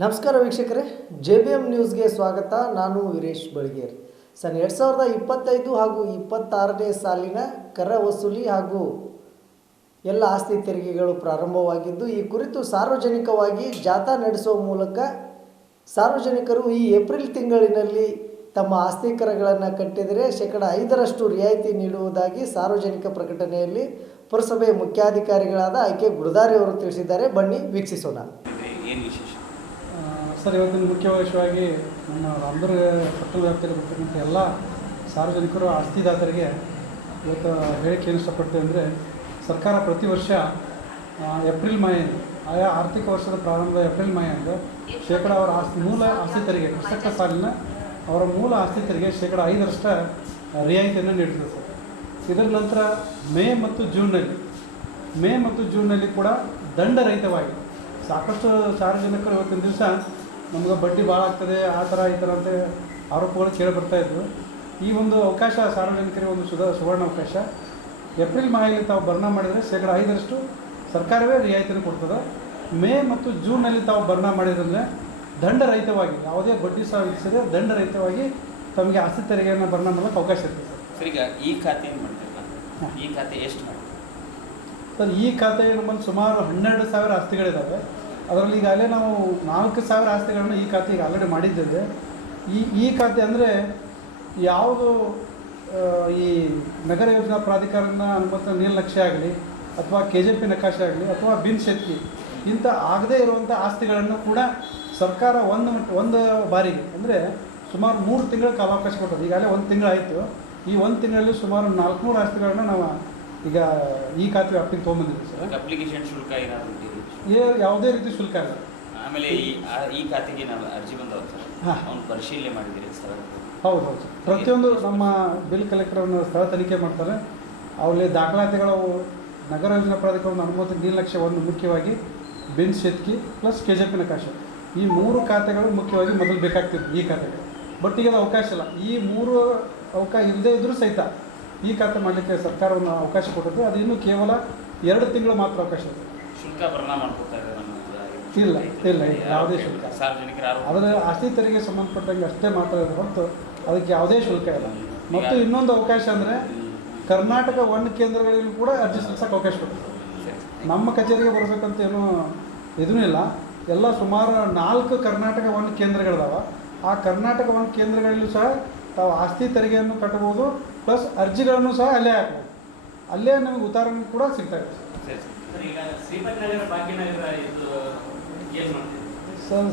ನಮಸ್ಕಾರ ವೀಕ್ಷಕರೇ, J B M ನ್ಯೂಸ್ಗೆ ಸ್ವಾಗತ. ನಾನು ವೀರೇಶ್ ಬಳ್ಗೇರ್. ಸನ್ ಎರಡು ಸಾವಿರದ ಇಪ್ಪತ್ತೈದು ಹಾಗೂ ಇಪ್ಪತ್ತಾರನೇ ಸಾಲಿನ ಕರ ವಸೂಲಿ ಹಾಗೂ ಎಲ್ಲ ಆಸ್ತಿ ತೆರಿಗೆಗಳು ಪ್ರಾರಂಭವಾಗಿದ್ದು, ಈ ಕುರಿತು ಸಾರ್ವಜನಿಕವಾಗಿ ಜಾಥಾ ನಡೆಸುವ ಮೂಲಕ ಸಾರ್ವಜನಿಕರು ಈ ಏಪ್ರಿಲ್ ತಿಂಗಳಿನಲ್ಲಿ ತಮ್ಮ ಆಸ್ತಿ ಕರಗಳನ್ನು ಕಟ್ಟಿದರೆ ಶೇಕಡ ಐದರಷ್ಟು ರಿಯಾಯಿತಿ ನೀಡುವುದಾಗಿ ಸಾರ್ವಜನಿಕ ಪ್ರಕಟಣೆಯಲ್ಲಿ ಪುರಸಭೆ ಮುಖ್ಯಾಧಿಕಾರಿಗಳಾದ ಆಯ್ಕೆ ಗುರುದಾರಿ ಅವರು ತಿಳಿಸಿದ್ದಾರೆ. ಬನ್ನಿ, ವೀಕ್ಷಿಸೋಣ. ಸರ್, ಇವತ್ತಿನ ಮುಖ್ಯ ವಿಷಯವಾಗಿ ನಮ್ಮ ರಾಮದುರ್ಗ ಪಟ್ಟಣ ವ್ಯಾಪ್ತಿಯಲ್ಲಿ ಬರ್ತಕ್ಕಂಥ ಎಲ್ಲ ಸಾರ್ವಜನಿಕರು, ಆಸ್ತಿದಾತರಿಗೆ ಇವತ್ತು ಹೇಳಿಕೆ ಏನು ಇಷ್ಟಪಡ್ತೇವೆ ಅಂದರೆ, ಸರ್ಕಾರ ಪ್ರತಿ ವರ್ಷ ಏಪ್ರಿಲ್ ಮೈ, ಆಯಾ ಆರ್ಥಿಕ ವರ್ಷದ ಪ್ರಾರಂಭದ ಏಪ್ರಿಲ್ ಮೈ ಶೇಕಡ ಅವರ ಆಸ್ತಿ, ಮೂಲ ಆಸ್ತಿ ತೆರಿಗೆ ಪ್ರಸಕ್ತ ಸಾಲಿನ ಅವರ ಮೂಲ ಆಸ್ತಿ ತೆರಿಗೆ ಶೇಕಡ ಐದರಷ್ಟು ರಿಯಾಯಿತಿಯನ್ನು ನೀಡುತ್ತದೆ ಸರ್. ಇದರ ನಂತರ ಮೇ ಮತ್ತು ಜೂನ್ನಲ್ಲಿ, ಮೇ ಮತ್ತು ಜೂನ್ನಲ್ಲಿ ಕೂಡ ದಂಡರಹಿತವಾಗಿ ಸಾಕಷ್ಟು ಸಾರ್ವಜನಿಕರು ಇವತ್ತಿನ ದಿವಸ ನಮ್ಗೆ ಬಡ್ಡಿ ಭಾಳ ಆಗ್ತದೆ ಆ ಥರ ಈ ಥರ ಅಂತ ಆರೋಪಗಳು ಕೇಳಿ ಬರ್ತಾ ಇದ್ವು. ಈ ಒಂದು ಅವಕಾಶ ಸಾರ್ವಜನಿಕರಿಗೆ ಒಂದು ಸುಧಾ ಸುವರ್ಣ ಅವಕಾಶ. ಏಪ್ರಿಲ್ ಮಾಹೆಯಲ್ಲಿ ತಾವು ಬರ್ನ ಮಾಡಿದರೆ ಶೇಕಡ ಐದರಷ್ಟು ಸರ್ಕಾರವೇ ರಿಯಾಯಿತಿಯನ್ನು ಕೊಡ್ತದೆ. ಮೇ ಮತ್ತು ಜೂನ್ನಲ್ಲಿ ತಾವು ಬರ್ನ ಮಾಡಿದ್ರೆ ದಂಡರಹಿತವಾಗಿ ಯಾವುದೇ ಬಡ್ಡಿ ಸಹ ವಿಧಿಸದೆ ದಂಡರಹಿತವಾಗಿ ತಮಗೆ ಆಸ್ತಿ ತೆರಿಗೆಯನ್ನು ಬರ್ನ ಮಾಡೋಕ್ಕೆ ಅವಕಾಶ ಇರ್ತದೆ. ಸರ್ ಈಗ ಈ ಖಾತೆ ಏನು ಮಾಡ್ತಿಲ್ಲ. ಈ ಖಾತೆ ಎಷ್ಟು ಸರ್ ಈ ಖಾತೆ ನಮ್ಮಲ್ಲಿ ಸುಮಾರು ಹನ್ನೆರಡು ಸಾವಿರ ಆಸ್ತಿಗಳಿದ್ದಾವೆ ಅದರಲ್ಲಿ ಈಗಾಗಲೇ ನಾವು ನಾಲ್ಕು ಸಾವಿರ ಆಸ್ತಿಗಳನ್ನು ಈ ಖಾತೆ ಈಗ ಆಲ್ರೆಡಿ ಮಾಡಿದ್ದೇವೆ. ಈ ಈ ಖಾತೆ ಅಂದರೆ ಯಾವುದು ಈ ನಗರ ಯೋಜನಾ ಪ್ರಾಧಿಕಾರನ ಅನುಮತ ನೀಲನಕ್ಷೆ ಆಗಲಿ, ಅಥವಾ ಕೆ ಜೆ ಪಿ ನಕಾಶೆ ಆಗಲಿ, ಅಥವಾ ಬಿನ್ ಶೆಟ್ಟಿ, ಇಂಥ ಆಗದೇ ಇರುವಂಥ ಆಸ್ತಿಗಳನ್ನು ಕೂಡ ಸರ್ಕಾರ ಒಂದು ಒಂದು ಬಾರಿಗೆ, ಅಂದರೆ ಸುಮಾರು ಮೂರು ತಿಂಗಳ ಕಾಲಾವಕಾಶ ಕೊಟ್ಟದ್ದು. ಈಗಾಗಲೇ ಒಂದು ತಿಂಗಳಾಯಿತು ಈ ಒಂದು ತಿಂಗಳಲ್ಲಿ ಸುಮಾರು ನಾಲ್ಕುನೂರು ಆಸ್ತಿಗಳನ್ನು ನಾವು ಈಗ ಈ ಖಾತೆ ವ್ಯಾಪ್ತಿಗೆ ತೊಗೊಂಬಂದಿದ್ದೀವಿ ಸರ್. ಅಪ್ಲಿಕೇಶನ್ ಶುಲ್ಕ ಏನಾದರೂ ಯಾವುದೇ ರೀತಿ ಶುಲ್ಕ ಇಲ್ಲ ಆಮೇಲೆ ಈ ಆ- ಈ ಖಾತೆಗೆ ನಾವು ಅರ್ಜಿ ಬಂದವ ಸರ್ ಹಾಂ. ಅವ್ನು ಪರಿಶೀಲನೆ ಮಾಡಿದ್ದೀರಿ ಸರ್. ಹೌದು ಹೌದು. ಪ್ರತಿಯೊಂದು ನಮ್ಮ ಬಿಲ್ ಕಲೆಕ್ಟರನ್ನು ಸ್ಥಳ ತನಿಖೆ ಮಾಡ್ತಾರೆ. ಅವರಲ್ಲಿ ದಾಖಲಾತಿಗಳು ನಗರ ಯೋಜನಾ ಪ್ರಾಧಿಕಾರದ ಅನುಮತಿ ನಿರ್ಲಕ್ಷ್ಯ ಒಂದು ಮುಖ್ಯವಾಗಿ ಬಿನ್ ಶೆತ್ಕಿ ಪ್ಲಸ್ ಕೆ ಜೆ ಪಿ ನಕಾಶೆ. ಈ ಮೂರು ಖಾತೆಗಳು ಮುಖ್ಯವಾಗಿ ಮೊದಲು ಬೇಕಾಗ್ತಿತ್ತು ಈ ಖಾತೆಗೆ. ಬಟ್ ಈಗ ಅದು ಅವಕಾಶ ಇಲ್ಲ. ಈ ಮೂರು ಅವಕಾಶ ಇಲ್ಲದೇ ಇದ್ದರೂ ಸಹಿತ ಈ ಖಾತೆ ಮಾಡಲಿಕ್ಕೆ ಸರ್ಕಾರವನ್ನು ಅವಕಾಶ ಕೊಟ್ಟಿದೆ. ಅದು ಇನ್ನೂ ಕೇವಲ ಎರಡು ತಿಂಗಳು ಮಾತ್ರ ಅವಕಾಶ ಇದೆ. ಶುಲ್ಕ ಭರ್ನಾ ಮಾಡ್ಕೊತಾ ಇದ್ದಾರೆ ಇಲ್ಲ, ಇಲ್ಲ, ಇಲ್ಲ, ಯಾವುದೇ ಶುಲ್ಕ. ಸಾರ್ವಜನಿಕರ ಅದರ ಆಸ್ತಿ ತೆರಿಗೆ ಸಂಬಂಧಪಟ್ಟಂಗೆ ಅಷ್ಟೇ ಮಾತ್ರ ಇದೆ ಹೊರತು ಅದಕ್ಕೆ ಯಾವುದೇ ಶುಲ್ಕ ಇಲ್ಲ. ಮತ್ತು ಇನ್ನೊಂದು ಅವಕಾಶ ಅಂದರೆ ಕರ್ನಾಟಕ ಒನ್ ಕೇಂದ್ರಗಳಿಗೂ ಕೂಡ ಅರ್ಜಿ ಸಲ್ಲಿಸೋಕೆ ಅವಕಾಶ ಕೊಡ್ತಾರೆ ನಮ್ಮ ಕಚೇರಿಗೆ ಬರಬೇಕಂತ ಏನು ಇದೂ ಇಲ್ಲ. ಎಲ್ಲ ಸುಮಾರು ನಾಲ್ಕು ಕರ್ನಾಟಕ ಒನ್ ಕೇಂದ್ರಗಳಿದಾವೆ. ಆ ಕರ್ನಾಟಕ ಒನ್ ಕೇಂದ್ರಗಳಲ್ಲೂ ಸಹ ತಾವು ಆಸ್ತಿ ತೆರಿಗೆಯನ್ನು ಕಟ್ಟಬಹುದು ಪ್ಲಸ್ ಅರ್ಜಿಗಳನ್ನು ಸಹ ಅಲ್ಲೇ ಹಾಕ್ಬೋದು. ಅಲ್ಲೇ ನಮಗೆ ಉತ್ತಾರಣೆ ಕೂಡ ಸಿಗ್ತಾ ಇದೆ. ಸರಿ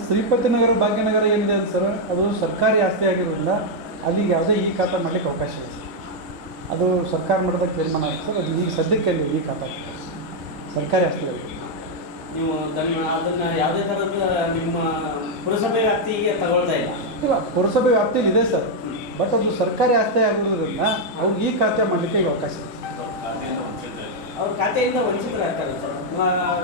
ಶ್ರೀಪತಿ ನಗರ ಭಾಗ್ಯನಗರ ಇದು ಏನಿದೆ ಅಂತ ಸರ್ ಅದು ಸರ್ಕಾರಿ ಆಸ್ತಿ ಆಗಿರೋದ್ರಿಂದ ಅಲ್ಲಿಗೆ ಯಾವುದೇ ಈ ಖಾತೆ ಮಾಡಲಿಕ್ಕೆ ಅವಕಾಶ ಇಲ್ಲ ಸರ್. ಅದು ಸರ್ಕಾರ ಮಟ್ಟದಾಗ ತೀರ್ಮಾನ ಆಗುತ್ತೆ ಸರ್ ಅದು ಈಗ ಸದ್ಯಕ್ಕೆ ಅಲ್ಲಿ ಈ ಖಾತಾ. ಸರ್ಕಾರಿ ಆಸ್ತಿಗಳಿಗೆ ನೀವು ಅದನ್ನು ಅದನ್ನ ಯಾವುದೇ ಥರದ ನಿಮ್ಮ ಪುರಸಭೆ ವ್ಯಾಪ್ತಿಗೆ ತಗೊಳ್ತಾ ಇಲ್ಲ. ಇಲ್ಲ ಪುರಸಭೆ ವ್ಯಾಪ್ತಿಯಲ್ಲಿ ಇದೆ ಸರ್. ಬಟ್ ಅದು ಸರ್ಕಾರಿ ಆಸ್ತಿ ಆಗಿರೋದ್ರಿಂದ ಅವ್ರಿಗೆ ಈ ಖಾತೆ ಮಾಡಲಿಕ್ಕೆ ಈಗ ಅವಕಾಶ ಇದೆ ಅವ್ರ ಖಾತೆಯಿಂದ ವಂಚಿತರಾಗ್ತಾರೆ ಸರ್.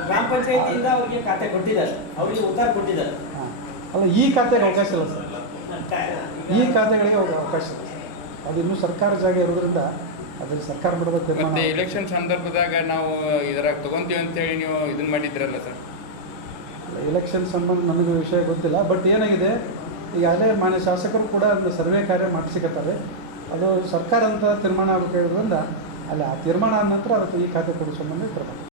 ಗ್ರಾಮ ಪಂಚಾಯತಿಯಿಂದ ಅವ್ರಿಗೆ ಖಾತೆ ಕೊಟ್ಟಿದ್ದಾರೆ. ಅವರಿಗೆ ಉತ್ತರ ಕೊಟ್ಟಿದ್ದಾರೆ. ಹಾಂ. ಅಲ್ಲ ಈ ಖಾತೆಗೆ ಅವಕಾಶ ಇಲ್ಲ ಸರ್. ಈ ಖಾತೆಗಳಿಗೆ ಅವ್ರಿಗೆ ಅವಕಾಶ ಇಲ್ಲ ಸರ್. ಅದು ಇನ್ನೂ ಸರ್ಕಾರ ಜಾಗ ಇರೋದ್ರಿಂದ ಅದ್ರ ಸರ್ಕಾರ ಮಾಡಬೇಕು ಮತ್ತೆ ಎಲೆಕ್ಷನ್ ಸಂದರ್ಭದಾಗ ನಾವು ಇದ್ರಾಗ ತಗೊಂತೀವಿ ಅಂತೇಳಿ ನೀವು ಇದನ್ನ ಮಾಡಿದ್ರಲ್ಲ ಸರ್? ಎಲೆಕ್ಷನ್ ಸಂಬಂಧ ನನಗೆ ವಿಷಯ ಗೊತ್ತಿಲ್ಲ. ಬಟ್ ಏನಾಗಿದೆ ಈಗಾಗಲೇ ಮಾನ್ಯ ಶಾಸಕರು ಕೂಡ ಒಂದು ಸರ್ವೆ ಕಾರ್ಯ ಮಾಡಿಸಿಕತ್ತಾರೆ ಅದು ಸರ್ಕಾರ ಅಂತ ತೀರ್ಮಾನ ಆಗಬೇಕಾಗಿರೋದ್ರಿಂದ ಅಲ್ಲಿ ಆ ತೀರ್ಮಾನ ಆದ ನಂತರ ಅದಕ್ಕೆ ಈ ಖಾತೆ ಕೊಡೋ ಸಂಬಂಧ ಇರ್ಬೇಕು